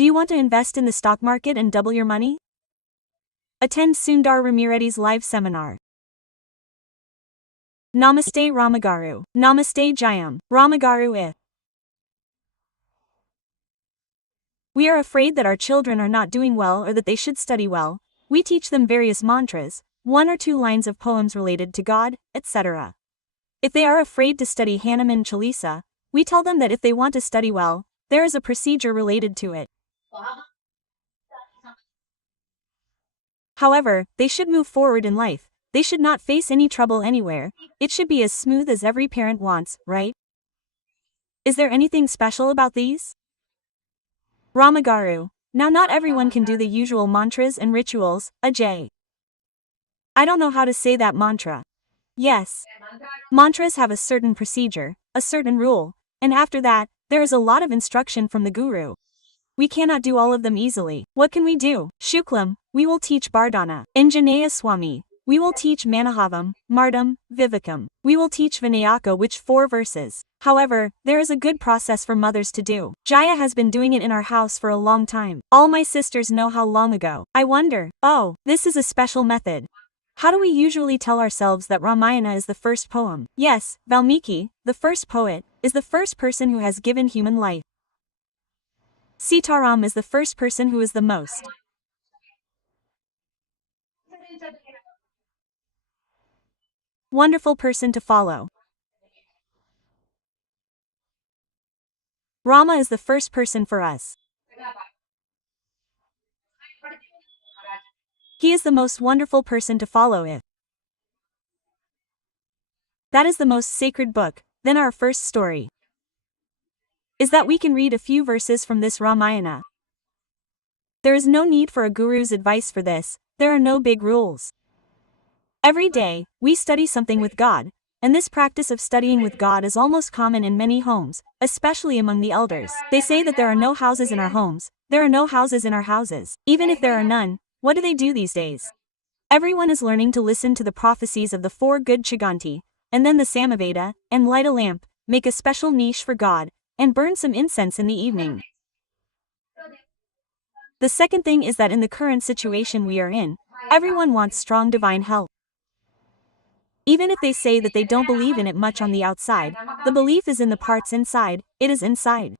Do you want to invest in the stock market and double your money? Attend Sundar Ramireddy's live seminar. Namaste Ramagaru. Namaste Jayam. Ramagaru if. We are afraid that our children are not doing well or that they should study well. We teach them various mantras, 1 or 2 lines of poems related to God, etc. If they are afraid to study Hanuman Chalisa, we tell them that if they want to study well, there is a procedure related to it. However, they should move forward in life. They should not face any trouble anywhere. It should be as smooth as every parent wants, right? Is there anything special about these? Ramagaru. Now not everyone can do the usual mantras and rituals, Ajay. I don't know how to say that mantra. Yes. Mantras have a certain procedure, a certain rule, and after that, there is a lot of instruction from the guru. We cannot do all of them easily. What can we do? Shuklam, we will teach Bardhana. Anjaneya Swami, we will teach Manahavam, Mardam, Vivekam. We will teach Vinayaka, which 4 verses. However, there is a good process for mothers to do. Jaya has been doing it in our house for a long time. All my sisters know how long ago. I wonder, oh, this is a special method. How do we usually tell ourselves that Ramayana is the first poem? Yes, Valmiki, the first poet, is the first person who has given human life. Sitaram is the first person who is the most wonderful person to follow. Rama is the first person for us. He is the most wonderful person to follow if that is the most sacred book, then our first story is that we can read a few verses from this Ramayana. There is no need for a guru's advice for this, there are no big rules. Every day, we study something with God, and this practice of studying with God is almost common in many homes, especially among the elders. They say that there are no houses in our homes, there are no houses in our houses. Even if there are none, what do they do these days? Everyone is learning to listen to the prophecies of the 4 good Chiganti, and then the Samaveda, and light a lamp, make a special niche for God, and burn some incense in the evening. The second thing is that in the current situation we are in, everyone wants strong divine help. Even if they say that they don't believe in it much on the outside, the belief is in the parts inside, it is inside.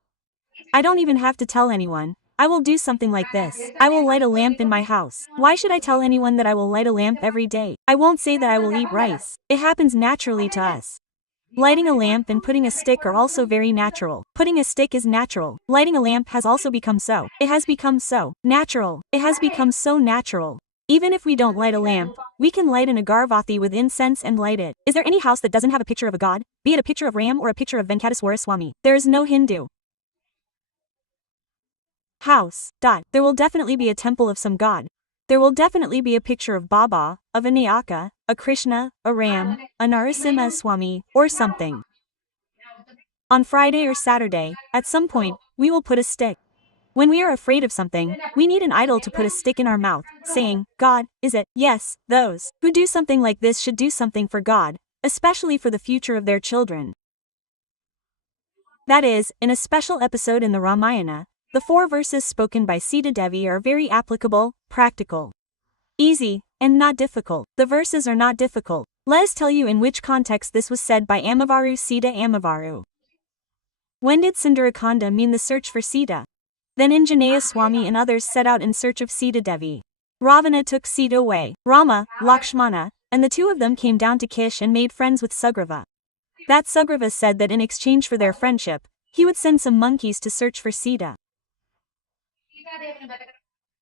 I don't even have to tell anyone. I will do something like this. I will light a lamp in my house. Why should I tell anyone that I will light a lamp every day? I won't say that I will eat rice. It happens naturally to us. Lighting a lamp and putting a stick are also very natural. Putting a stick is natural. Lighting a lamp has also become so. It has become so natural. It has become so natural. Even if we don't light a lamp, we can light an agarvati with incense and light it. Is there any house that doesn't have a picture of a god, be it a picture of Ram or a picture of Venkateswara Swami? There is no Hindu house. There will definitely be a temple of some god. There will definitely be a picture of Baba, a Vinayaka, a Krishna, a Ram, a Narasimha Swami, or something. On Friday or Saturday, at some point, we will put a stick. When we are afraid of something, we need an idol to put a stick in our mouth, saying, God, is it? Yes, those who do something like this should do something for God, especially for the future of their children. That is, in a special episode in the Ramayana, the 4 verses spoken by Sita Devi are very applicable, practical, easy, and not difficult. The verses are not difficult. Let us tell you in which context this was said by Amavaru Sita Amavaru. When did Sundarakanda mean the search for Sita? Then Anjaneya Swami and others set out in search of Sita Devi. Ravana took Sita away. Rama, Lakshmana, and the 2 of them came down to Kish and made friends with Sugriva. That Sugriva said that in exchange for their friendship, he would send some monkeys to search for Sita.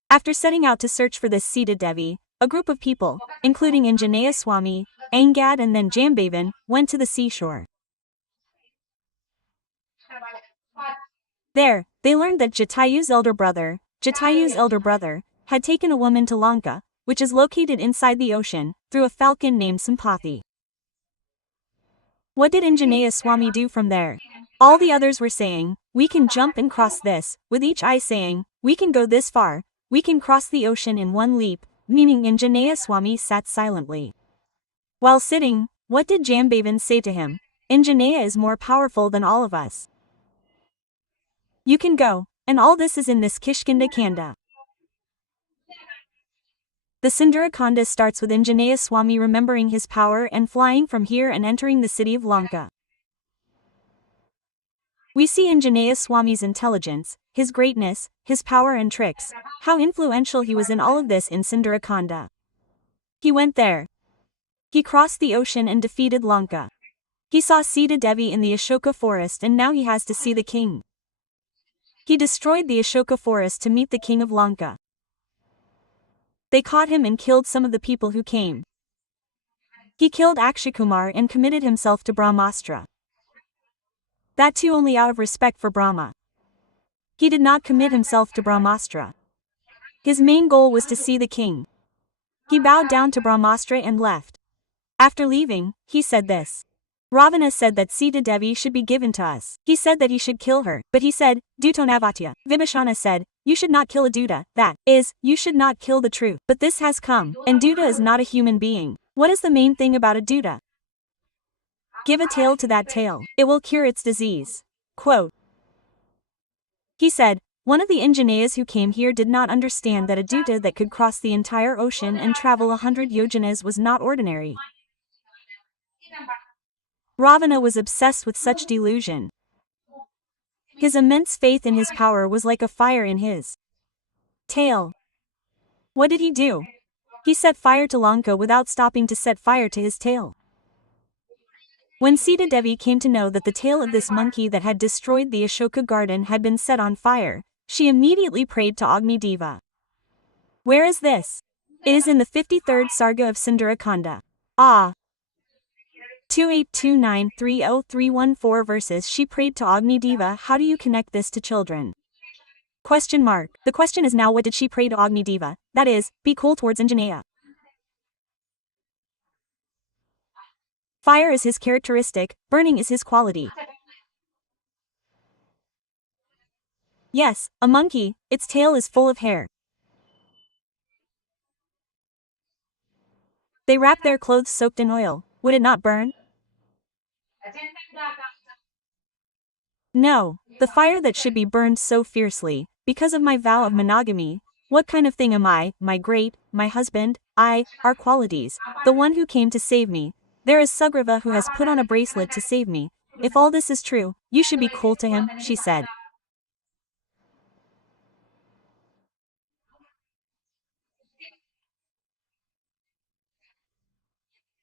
After setting out to search for this Sita Devi, a group of people, including Anjaneya Swami, Angad and then Jambavan, went to the seashore. There, they learned that Jatayu's elder brother, had taken a woman to Lanka, which is located inside the ocean, through a falcon named Sampathi. What did Anjaneya Swami do from there? All the others were saying, we can jump and cross this, with each eye saying, we can go this far, we can cross the ocean in one leap, meaning Anjaneya Swami sat silently. While sitting, what did Jambavan say to him? Anjaneya is more powerful than all of us. You can go, And all this is in this Kishkinda Kanda. The Sundarakanda starts with Anjaneya Swami remembering his power and flying from here and entering the city of Lanka. We see Anjaneya Swami's intelligence, his greatness, his power and tricks, how influential he was in all of this in Sundarakanda. He went there. He crossed the ocean and defeated Lanka. He saw Sita Devi in the Ashoka forest and now he has to see the king. He destroyed the Ashoka forest to meet the king of Lanka. They caught him and killed some of the people who came. He killed Akshay-Kumar and committed himself to Brahmastra. That too only out of respect for Brahma. He did not commit himself to Brahmastra. His main goal was to see the king. He bowed down to Brahmastra and left. After leaving, he said this. Ravana said that Sita Devi should be given to us. He said that he should kill her, but he said, Dutonavatya. Vibhishana said, you should not kill a Duta, that is, you should not kill the truth. But this has come, and Duta is not a human being. What is the main thing about a Duta? Give a tail to that tail. It will cure its disease. Quote. He said, one of the Anjaneyas who came here did not understand that a Duta that could cross the entire ocean and travel 100 yojanas was not ordinary. Ravana was obsessed with such delusion. His immense faith in his power was like a fire in his tail. What did he do? He set fire to Lanka without stopping to set fire to his tail. When Sita Devi came to know that the tail of this monkey that had destroyed the Ashoka garden had been set on fire, she immediately prayed to Agni Deva. Where is this? It is in the 53rd Sarga of Sundarakanda. Ah. 28293014 verses. She prayed to Agni Deva. How do you connect this to children? Question mark. The question is now, what did she pray to Agni Deva? That is, be cool towards Anjaneya. Fire is his characteristic, burning is his quality. Yes, a monkey, its tail is full of hair. They wrap their clothes soaked in oil. Would it not burn? No, the fire that should be burned so fiercely, because of my vow of monogamy. What kind of thing am I, my husband, I, are qualities, the one who came to save me. There is Sugriva who has put on a bracelet to save me. If all this is true, you should be cool to him, she said.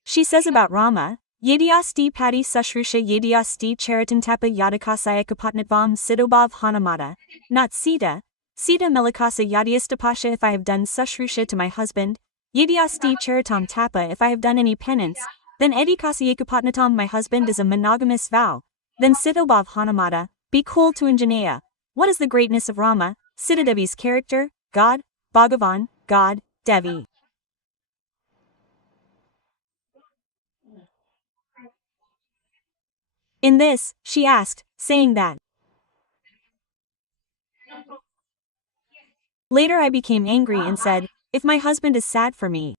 She says about Rama, Yediasti pati sushrusha yediasti charitantapa yadakasaya kapatnatvam sidobhav hanamata. Not Sita. Sita melikasa yadiastapasha. If I have done sushrusha to my husband, yediasti charitam tapa. If I have done any penance, then edikasaya kapatnatam. My husband is a monogamous vow. Then sidobhav hanamata. Be cool to Anjaneya. What is the greatness of Rama? Sitadevi's character, God, Bhagavan, God, Devi. In this, she asked, saying that. Later I became angry and said, if my husband is sad for me,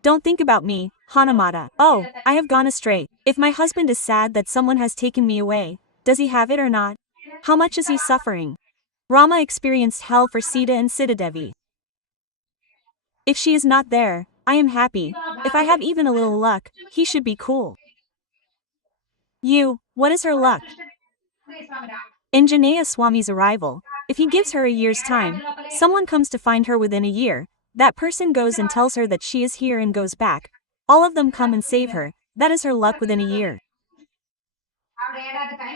don't think about me, Hanamata. Oh, I have gone astray. If my husband is sad that someone has taken me away, does he have it or not? How much is he suffering? Rama experienced hell for Sita and Sitadevi. If she is not there, I am happy. If I have even a little luck, he should be cool. What is her luck? Anjaneya Swami's arrival. If he gives her a year's time, someone comes to find her within a year, that person goes and tells her that she is here and goes back. All of them come and save her. That is her luck within a year.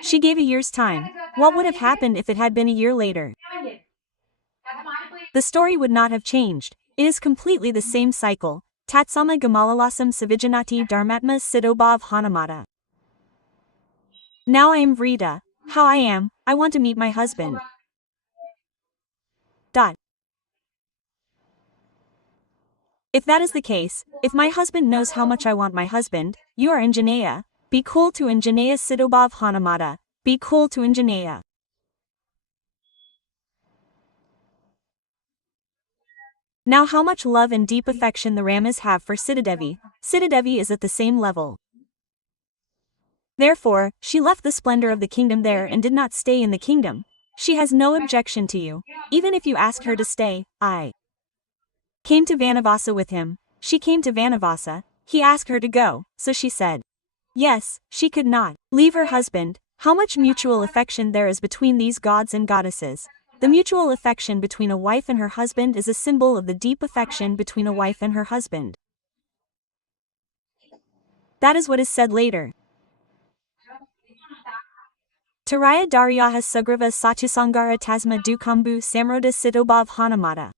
She gave a year's time. What would have happened if it had been a year later? The story would not have changed. It is completely the same cycle. Tatsama Gamalalasam Savijanati Dharmatma Sidobhav Hanamata. Now I am Vrita. How I am, I want to meet my husband. If that is the case, if my husband knows how much I want my husband, you are Anjaneya. Be cool to Anjaneya Sidobhav Hanamata. Be cool to Anjaneya. Now how much love and deep affection the Ramas have for Sitadevi. Sitadevi is at the same level. Therefore, she left the splendor of the kingdom there and did not stay in the kingdom. She has no objection to you. Even if you ask her to stay, I came to Vanavasa with him. She came to Vanavasa. He asked her to go, so she said yes. She could not leave her husband. How much mutual affection there is between these gods and goddesses. The mutual affection between a wife and her husband is a symbol of the deep affection between a wife and her husband. That is what is said later. Taraya Daryaha Sugriva Satyasangara Tasma Dukambu Samroda Sitobhav Hanamata.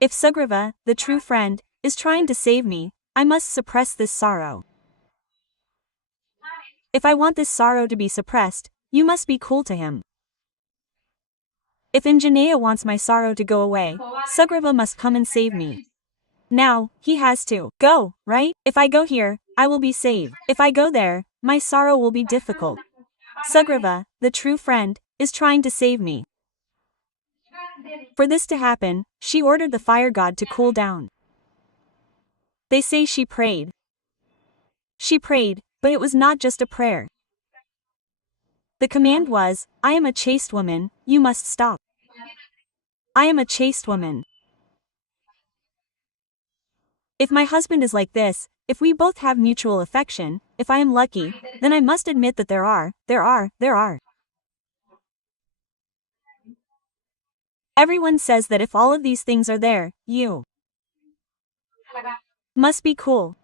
If Sugriva, the true friend, is trying to save me, I must suppress this sorrow. If I want this sorrow to be suppressed, you must be cool to him. If Anjaneya wants my sorrow to go away, Sugriva must come and save me. Now, he has to go, right? If I go here, I will be saved. If I go there, my sorrow will be difficult. Sugriva, the true friend, is trying to save me. For this to happen, she ordered the fire god to cool down. They say she prayed. She prayed, but it was not just a prayer. The command was, I am a chaste woman, you must stop. I am a chaste woman. If my husband is like this, if we both have mutual affection, if I am lucky, then I must admit that there are. Everyone says that if all of these things are there, you must be cool.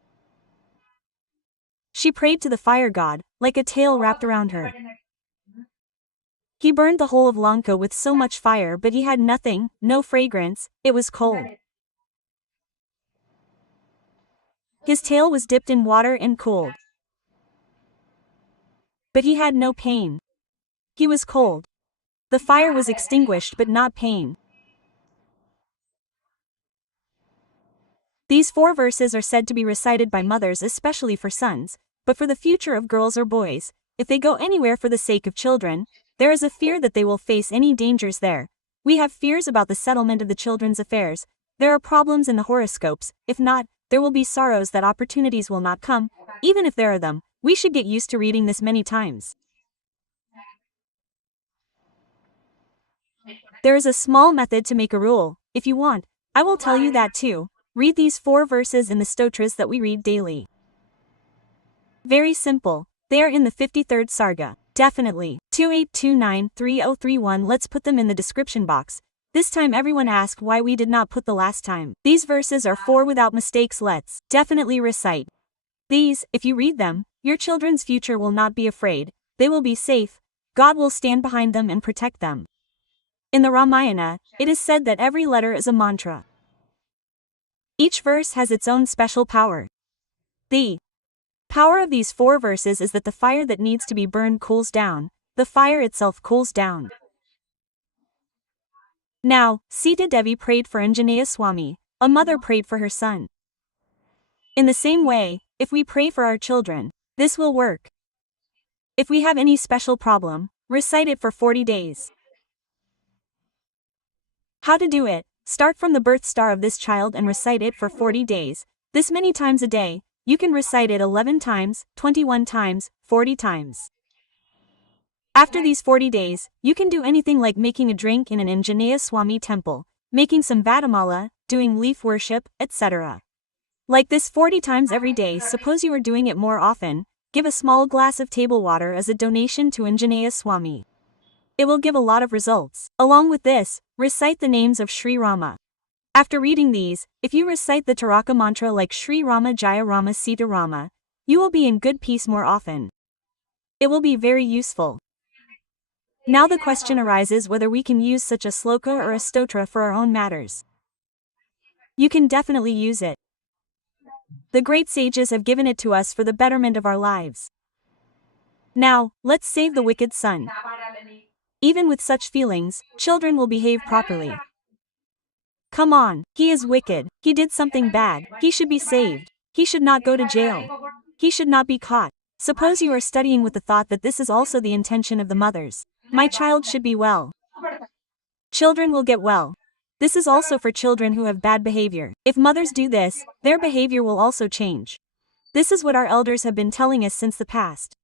She prayed to the fire god, like a tail wrapped around her. He burned the whole of Lanka with so much fire, but he had nothing, no fragrance, it was cold. His tail was dipped in water and cooled. But he had no pain. He was cold. The fire was extinguished but not pain. These 4 verses are said to be recited by mothers especially for sons, but for the future of girls or boys, if they go anywhere for the sake of children, there is a fear that they will face any dangers there. We have fears about the settlement of the children's affairs. There are problems in the horoscopes. If not, there will be sorrows that opportunities will not come. Even if there are them, we should get used to reading this many times. There is a small method to make a rule. If you want, I will tell you that too. Read these 4 verses in the stotras that we read daily. Very simple. They are in the 53rd Sarga. Definitely. 28293031. Let's put them in the description box. This time everyone asked why we did not put the last time. These verses are 4 without mistakes. Let's definitely recite these. If you read them, your children's future will not be afraid. They will be safe. God will stand behind them and protect them. In the Ramayana, it is said that every letter is a mantra. Each verse has its own special power. The power of these 4 verses is that the fire that needs to be burned cools down. The fire itself cools down. Now, Sita Devi prayed for Anjaneya Swami. A mother prayed for her son. In the same way, if we pray for our children, this will work. If we have any special problem, recite it for 40 days. How to do it? Start from the birth star of this child and recite it for 40 days. This many times a day. You can recite it 11 times, 21 times, 40 times. After these 40 days, you can do anything like making a drink in an Anjaneya Swami temple, making some Vadamala, doing leaf worship, etc. Like this 40 times every day. Suppose you are doing it more often, give a small glass of table water as a donation to Anjaneya Swami. It will give a lot of results. Along with this, recite the names of Sri Rama. After reading these, if you recite the Taraka mantra like Sri Rama Jaya Rama Sita Rama, you will be in good peace more often. It will be very useful. Now the question arises whether we can use such a sloka or a stotra for our own matters. You can definitely use it. The great sages have given it to us for the betterment of our lives. Now, let's save the wicked son. Even with such feelings, children will behave properly. Come on, he is wicked, he did something bad, he should be saved, he should not go to jail. He should not be caught. Suppose you are studying with the thought that this is also the intention of the mothers. My child should be well. Children will get well. This is also for children who have bad behavior. If mothers do this, their behavior will also change. This is what our elders have been telling us since the past.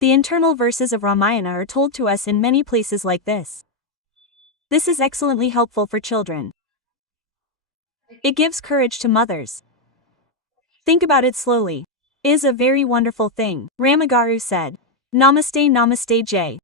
The internal verses of Ramayana are told to us in many places like this. This is excellently helpful for children. It gives courage to mothers. Think about it slowly. Is a very wonderful thing, Ramagaru said. Namaste Namaste Jai.